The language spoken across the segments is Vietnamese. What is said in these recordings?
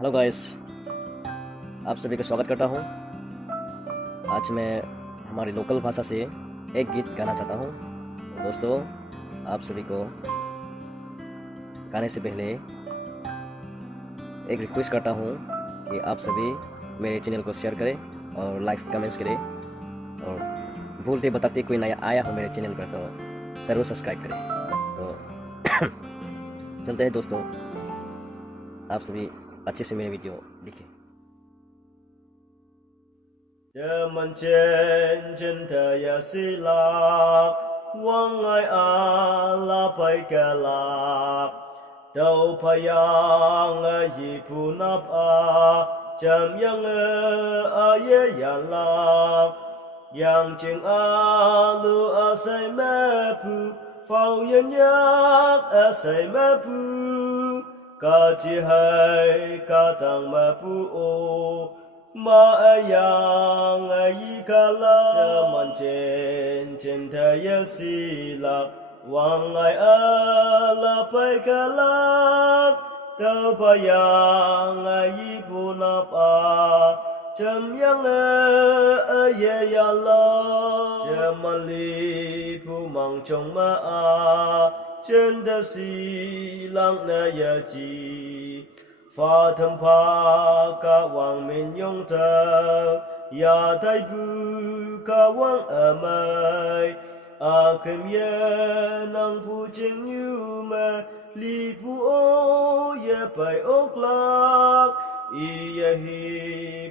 Hello guys, आप सभी का स्वागत करता हूँ। आज मैं हमारी लोकल भाषा से एक गीत गाना चाहता हूँ। दोस्तों, आप सभी को गाने से पहले एक रिक्वेस्ट करता हूँ कि आप सभी मेरे चैनल को शेयर करें और लाइक कमेंट्स करें, और भूलते बताते कोई नया आया हो मेरे चैनल पर तो ज़रूर सब्सक्राइब करें। तो चलते हैं दोस्तों, आप सभी अच्छे से मेरे वीडियो देखें। Teman cinta ya silak, wang ai ala pai kelak, tau payang ai punap a, jam yang ye yan lak, yang ching a lu a sai me pu, phao yen yak a sai me pu, ka chi hai ka tang me pu o. Ma yang ai kala man chen ta ya sila wang ai ala pai kala tau pa yang ai puna pa cham yang ye ya la jaman li pu mang chong ma a chen da silang na ya ji Pha thâm pha ca hoàng minh nhung thơ ya thay bu ca hoàng ở mai a kim ye nang pu ching như me li pu o ye pai ok lak i ye hi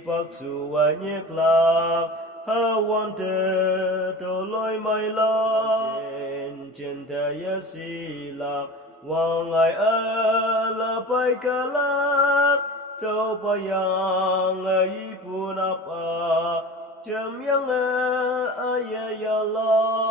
pak su wa nyek lak ha wan te to loi mai la chen ta ye si lak Wang ai ala pai kalak tau payang ai punapa jam yang ya ya la